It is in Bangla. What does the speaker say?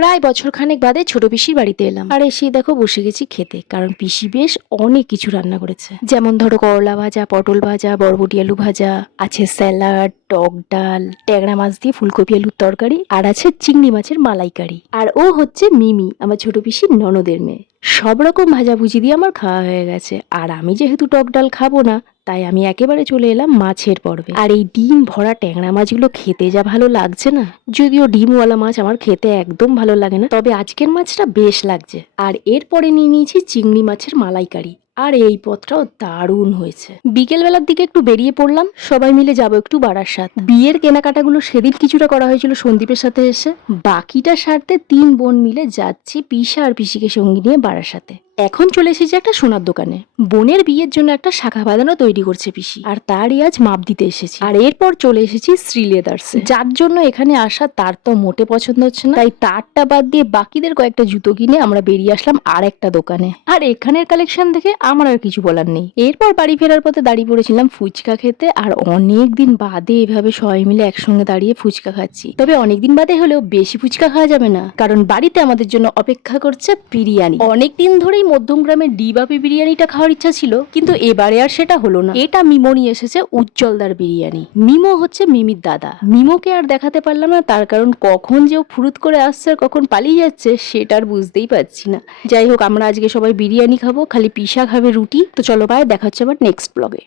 প্রায় বছরখানেক বাদে ছোট পিসির বাড়িতে এলাম, আর এসে দেখো বসে গেছি খেতে, কারণ পিসি বেশ অনেক কিছু রান্না করেছে। যেমন ধরো করলা ভাজা, পটল ভাজা, বরবটি আলু ভাজা, আছে স্যালাড, টক ডাল, ট্যাংরা মাছ দিয়ে ফুলকপি আলুর তরকারি, আর আছে চিংড়ি মাছের মালাইকারি। আর ও হচ্ছে মিমি, আমার ছোট পিসির ননদের মেয়ে। সব রকম ভাজাভুজি দিয়ে আমার খাওয়া হয়ে গেছে, আর আমি যেহেতু টক ডাল খাবো না, তাই আমি একেবারে চলে এলাম মাছের পর্বে। আর এই ডিম ভরা ট্যাংরা মাছগুলো খেতে যা ভালো লাগছে না, যদিও ডিমওয়ালা মাছ আমার খেতে একদম ভালো লাগে না, তবে আজকের মাছটা বেশ লাগছে। আর এরপরে নিয়ে নিয়েছি চিংড়ি মাছের মালাইকারি, আর এই পদটাও দারুণ হয়েছে। বিকেল বেলার দিকে একটু বেরিয়ে পড়লাম, সবাই মিলে যাবো একটু বারাসাত। বিয়ের কেনাকাটাগুলো সেদিন কিছুটা করা হয়েছিল সন্দীপের সাথে এসে, বাকিটা সারতে 3 বোন মিলে যাচ্ছি পিসা আর পিসিকে সঙ্গী নিয়ে বারাসাতে। এখন চলে এসেছি একটা সোনার দোকানে, বোনের বিয়ের জন্য একটা শাখা বাঁধানো তৈরি করছে পিসি, আর তারই আজ মাপ দিতে এসেছি। আর এরপর চলে এসেছি শ্রী লেদার্সে, যার জন্য এখানে আসা তার তো মোটে পছন্দ হচ্ছে না, তাই তারটা বাদ দিয়ে বাকিদের কয়েকটা জুতো কিনে আমরা বেরিয়ে আসলাম আর একটা দোকানে। আর এখানের কালেকশন দেখে আমার আর কিছু বলার নেই। এরপর বাড়ি ফেরার পথে দাঁড়িয়ে পড়েছিলাম ফুচকা খেতে, আর অনেকদিন বাদে এভাবে সবাই মিলে একসঙ্গে দাঁড়িয়ে ফুচকা খাচ্ছি। তবে অনেকদিন বাদে হলেও বেশি ফুচকা খাওয়া যাবে না, কারণ বাড়িতে আমাদের জন্য অপেক্ষা করছে বিরিয়ানি। অনেকদিন ধরেই মধ্যমগ্রামের ডিবাপি বিরিয়ানিটা খাওয়ার ইচ্ছা ছিল, কিন্তু এবারে আর সেটা হলো না। এটা মিমো নিয়ে এসেছে উজ্জ্বলদার বিরিয়ানি। মিমো হচ্ছে মিমির দাদা। মিমোকে আর দেখাতে পারলাম না, তার কারণ কখন যে ও ফুরুত করে আসছে আর কখন পালিয়ে যাচ্ছে সেটা আর বুঝতেই পারছি না। যাই হোক, আমরা আজকে সবাই বিরিয়ানি খাবো, খালি পিসা খাবে রুটি। তো চলো বাই, দেখা হচ্ছে আবার নেক্সট ব্লগে।